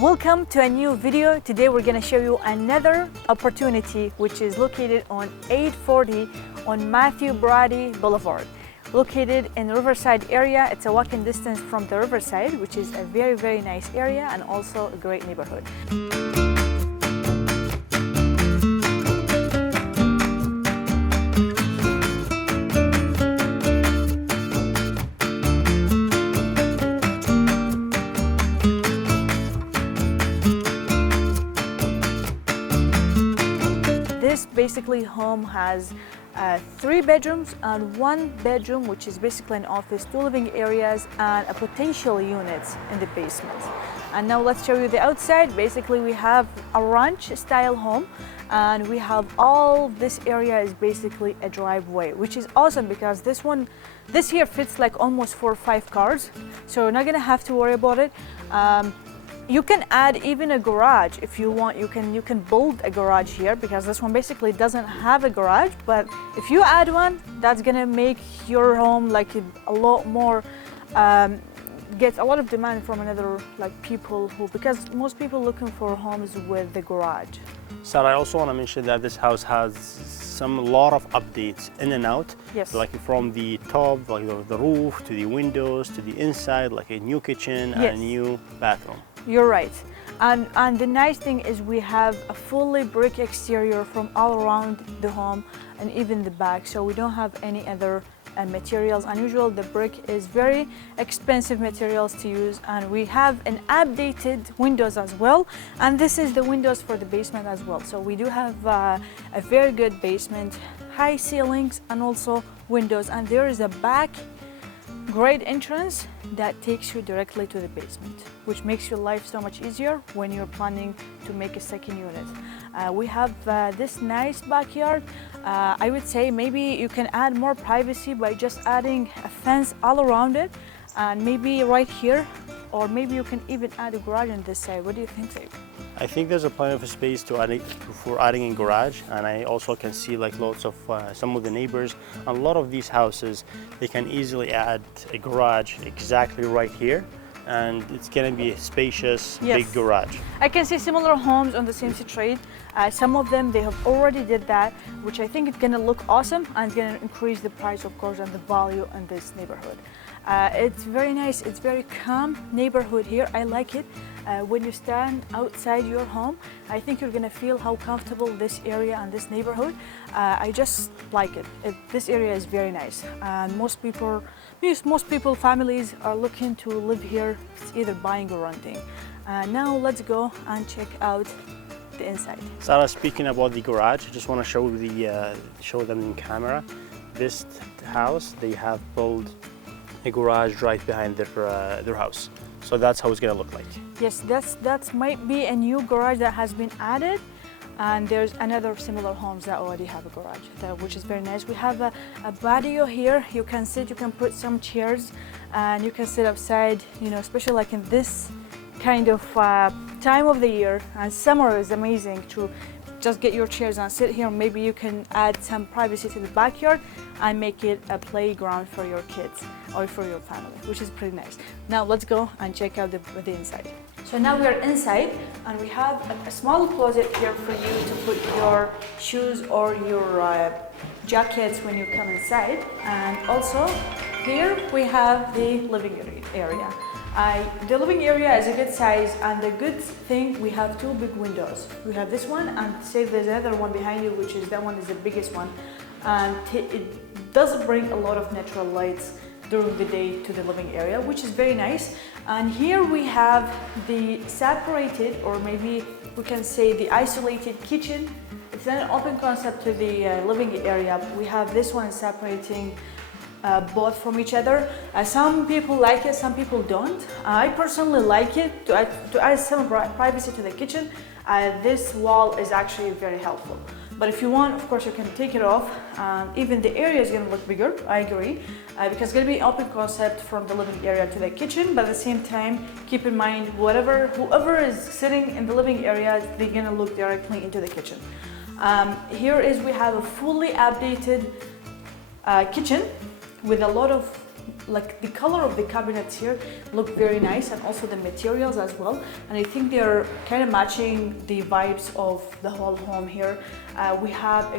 Welcome to a new video. Today we're going to show you another opportunity which is located on 840 on Matthew Brady Boulevard. Located in the Riverside area. It's a walking distance from the Riverside, which is a very nice area and also a great neighborhood. This basically home has 3 bedrooms and 1 bedroom, which is basically an office, 2 living areas and a potential units in the basement. And now let's show you the outside. Basically we have a ranch style home and we have all this area is basically a driveway, which is awesome because this here fits like almost 4 or 5 cars. So you're not gonna have to worry about it. You can add even a garage if you want. You can build a garage here because this one basically doesn't have a garage. But if you add one, that's gonna make your home like a lot more. Get a lot of demand from another people because most people looking for homes with the garage. Sarah, I also want to mention that this house has lot of updates in and out. Yes. Like from the top, like the roof, to the windows, to the inside, like a new kitchen and Yes. a new bathroom. You're right. And the nice thing is we have a fully brick exterior from all around the home and even the back. So we don't have any other materials. Unusual, the brick is very expensive materials to use, and we have an updated windows as well. And this is the windows for the basement as well. So we do have a very good basement, high ceilings and also windows. And there is a back great entrance that takes you directly to the basement, which makes your life so much easier when you're planning to make a second unit. We have this nice backyard. I would say maybe you can add more privacy by just adding a fence all around it, and maybe right here, or maybe you can even add a garage on this side. What do you think, Saif? I think there's a plenty of space for adding a garage, and I also can see like lots of some of the neighbors. A lot of these houses, they can easily add a garage exactly right here, and it's gonna be a spacious, Yes. big garage. I can see similar homes on the same street. Some of them, they have already did that, which I think it's gonna look awesome and it's gonna increase the price, of course, and the value in this neighborhood. It's very nice, it's very calm neighborhood here. I like it. When you stand outside your home, I think you're gonna feel how comfortable this area and this neighborhood. I just like it. This area is very nice. And most people, families are looking to live here, either buying or renting. Now let's go and check out the inside. Sarah, speaking about the garage, I just want to show them in camera. This house, they have built a garage right behind their house. So that's how it's gonna look like. Yes, that might be a new garage that has been added, and there's another similar homes that already have a garage, which is very nice. We have a patio here. You can sit, you can put some chairs, and you can sit outside, especially like in this kind of time of the year. And summer is amazing to just get your chairs and sit here. Maybe you can add some privacy to the backyard and make it a playground for your kids or for your family, which is pretty nice. Now let's go and check out the inside. So now we are inside and we have a small closet here for you to put your shoes or your jackets when you come inside. And also here we have the living area. The living area is a good size, and the good thing, we have 2 big windows. We have this one, and say there's another one behind you, which is that one is the biggest one. And it does bring a lot of natural lights during the day to the living area, which is very nice. And here we have the separated, or maybe we can say the isolated kitchen. It's not an open concept to the living area. We have this one separating both from each other. Some people like it, some people don't. I personally like it to add some privacy to the kitchen. This wall is actually very helpful. But if you want, of course, you can take it off. Even the area is going to look bigger, I agree, because it's going to be open concept from the living area to the kitchen. But at the same time, keep in mind, whoever is sitting in the living area, they're going to look directly into the kitchen. We have a fully updated kitchen with a lot of like the color of the cabinets here look very nice, and also the materials as well. And I think they're kind of matching the vibes of the whole home here. We have a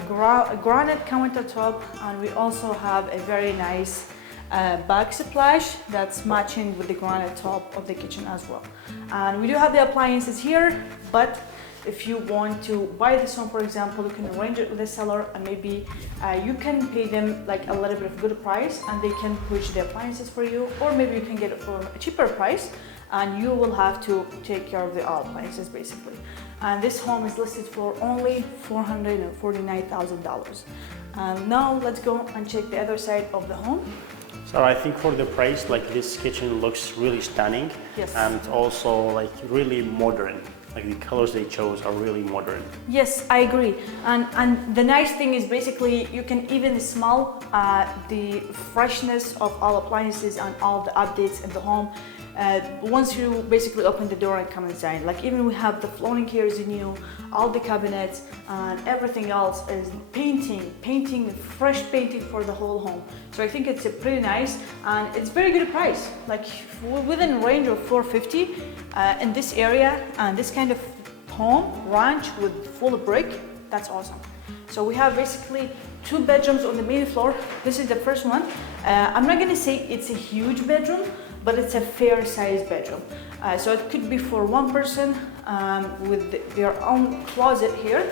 granite countertop, and we also have a very nice backsplash that's matching with the granite top of the kitchen as well. And we do have the appliances here, but if you want to buy this home, for example, you can arrange it with the seller, and maybe you can pay them like a little bit of good price, and they can push the appliances for you, or maybe you can get it for a cheaper price, and you will have to take care of the appliances basically. And this home is listed for only $449,000. Now let's go and check the other side of the home. So I think for the price, like this kitchen looks really stunning. Yes. And also like really modern. Like the colors they chose are really modern. Yes, I agree. And the nice thing is basically you can even smell the freshness of all appliances and all the updates in the home. Once you basically open the door and come inside, like even we have the flooring here is new, all the cabinets and everything else is painting, fresh painting for the whole home. So I think it's a pretty nice, and it's very good price, like within range of $450 in this area, and this kind of home ranch with full brick, that's awesome. So we have basically 2 bedrooms on the main floor. This is the first one. I'm not gonna say it's a huge bedroom, but it's a fair sized bedroom. So it could be for one person with their own closet here.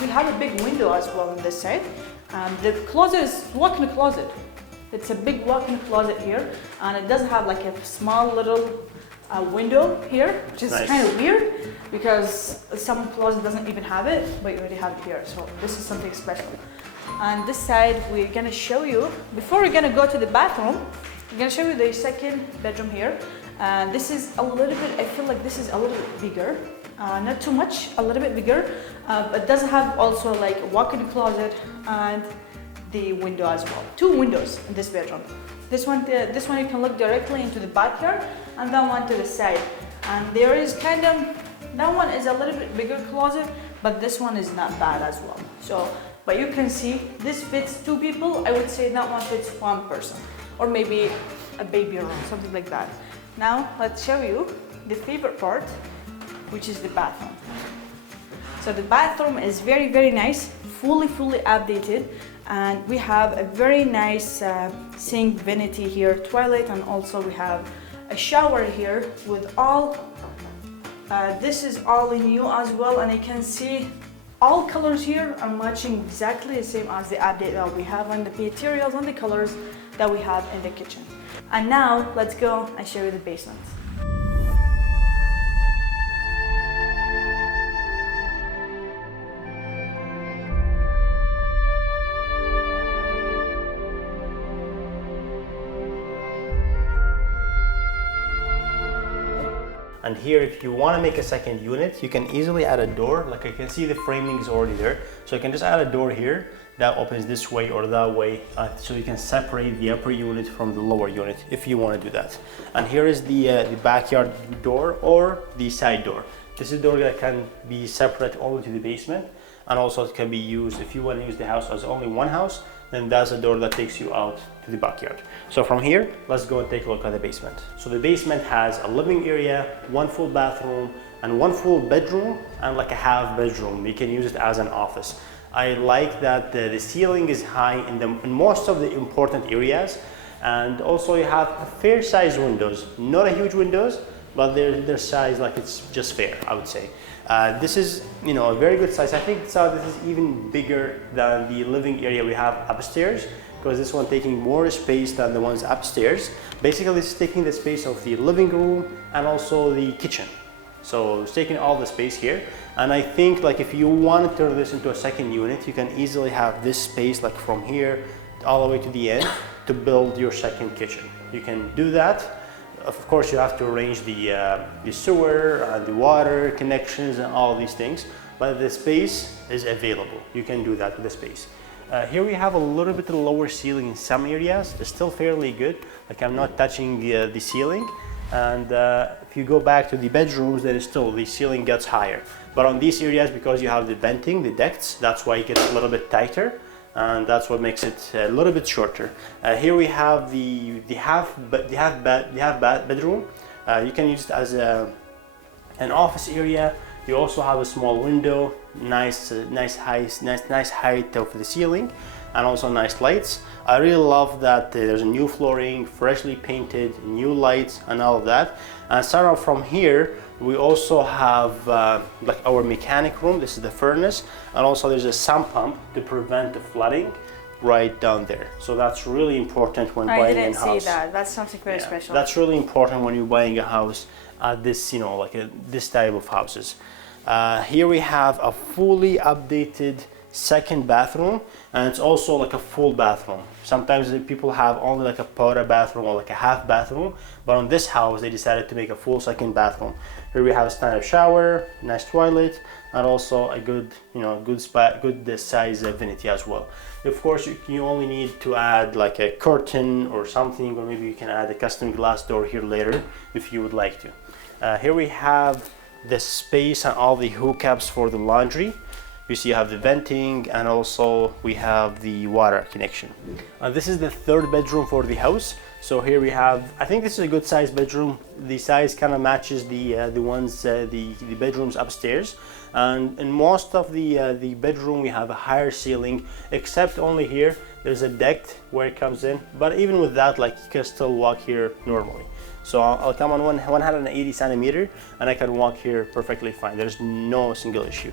We have a big window as well on this side. The closet is walk-in closet. It's a big walk-in closet here, and it does have like a small little window here, which is nice. kind of weird because some closet doesn't even have it, but you already have it here. So this is something special. And this side, we're gonna show you, before we're gonna go to the bathroom, I'm gonna show you the second bedroom here. This is a little bit, I feel like this is a little bit bigger. Not too much, a little bit bigger. But it does have also like a walk-in closet and the window as well. 2 windows in this bedroom. This one you can look directly into the backyard, and that one to the side. And there is kind of, that one is a little bit bigger closet, but this one is not bad as well. So, but you can see this fits 2 people. I would say that one fits 1 person, or maybe a baby room, something like that. Now let's show you the favorite part, which is the bathroom. So the bathroom is very, very nice, fully updated, and we have a very nice sink, vanity here, toilet, and also we have a shower here with all, this is all in new as well, and you can see all colors here are matching exactly the same as the update that we have on the materials and the colors that we have in the kitchen. And now let's go and show you the basement. And here, if you want to make a second unit, you can easily add a door. Like I can see the framing is already there. So you can just add a door here that opens this way or that way. So you can separate the upper unit from the lower unit if you want to do that. And here is the backyard door or the side door. This is a door that can be separate only to the basement. And also it can be used, if you want to use the house as only one house, then that's a door that takes you out to the backyard. So from here, let's go and take a look at the basement. So the basement has a living area, 1 full bathroom, and 1 full bedroom, and like a half bedroom. You can use it as an office. I like that the ceiling is high in most of the important areas, and also you have fair size windows. Not a huge windows, but their size, like it's just fair, I would say. This is, a very good size. I think this is even bigger than the living area we have upstairs, because this one taking more space than the ones upstairs. Basically, this is taking the space of the living room and also the kitchen. So it's taking all the space here. And I think like if you want to turn this into a second unit, you can easily have this space like from here all the way to the end to build your second kitchen. You can do that. Of course, you have to arrange the sewer, the water connections and all these things, but the space is available. You can do that with the space. Here we have a little bit lower ceiling in some areas. It's still fairly good. Like I'm not touching the ceiling. And if you go back to the bedrooms, there is still, the ceiling gets higher. But on these areas, because you have the venting, the ducts, that's why it gets a little bit tighter. and that's what makes it a little bit shorter. Here we have the half bedroom. You can use it as an office area. You also have a small window, nice height of the ceiling, and also nice lights. I really love that there's a new flooring, freshly painted, new lights, and all of that. And start off from here, we also have like our mechanic room. This is the furnace, and also there's a sump pump to prevent the flooding right down there. So that's really important when buying a house. I didn't see that. That's something very special. That's really important when you're buying a house at this, you know, like this type of houses. Here we have a fully updated second bathroom, and it's also like a full bathroom. Sometimes people have only like a powder bathroom or like a half bathroom, but on this house they decided to make a full second bathroom. Here we have a stand-up shower, nice toilet, and also a good, you know, good size vanity as well. Of course, you only need to add like a curtain or something, or maybe you can add a custom glass door here later if you would like to. Here we have the space and all the hookups for the laundry. You see you have the venting, and also we have the water connection. This is the third bedroom for the house. So here we have, I think this is a good size bedroom. The size kind of matches the bedrooms upstairs. And in most of the bedroom we have a higher ceiling, except only here there's a deck where it comes in. But even with that, like, you can still walk here normally. So I'll come on 180 centimeter, and I can walk here perfectly fine. There's no single issue.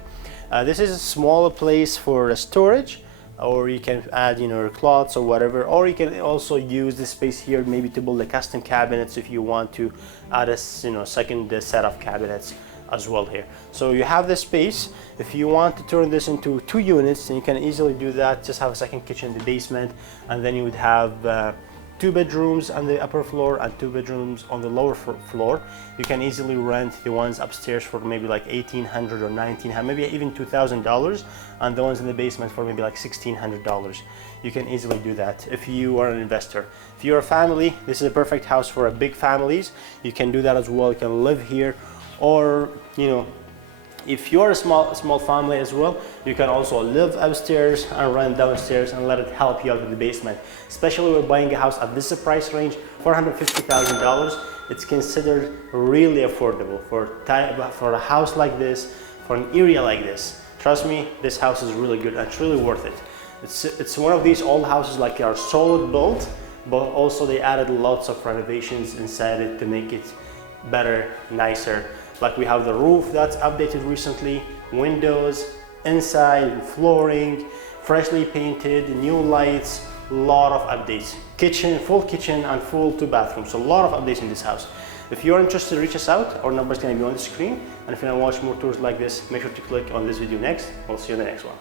This is a smaller place for storage, or you can add, you know, your cloths or whatever, or you can also use this space here maybe to build a custom cabinets if you want to add a, you know, second set of cabinets as well here. So you have this space. If you want to turn this into 2 units, then you can easily do that. Just have a second kitchen in the basement, and then you would have 2 bedrooms on the upper floor and 2 bedrooms on the lower floor. You can easily rent the ones upstairs for maybe like $1,800 or $1,900, maybe even $2,000, and the ones in the basement for maybe like $1,600. You can easily do that if you are an investor. If you're a family, this is a perfect house for a big families. You can do that as well. You can live here, or, you know, if you're a small family as well, you can also live upstairs and rent downstairs and let it help you out with the basement. Especially when buying a house at this price range, $450,000, it's considered really affordable for a house like this, for an area like this. Trust me, this house is really good and it's really worth it. It's one of these old houses, like, are solid built, but also they added lots of renovations inside it to make it better, nicer. Like, we have the roof that's updated recently, windows, inside, flooring, freshly painted, new lights, a lot of updates. Kitchen, full kitchen and full 2 bathrooms. So a lot of updates in this house. If you're interested, reach us out. Our number is going to be on the screen. And if you want to watch more tours like this, make sure to click on this video next. We'll see you in the next one.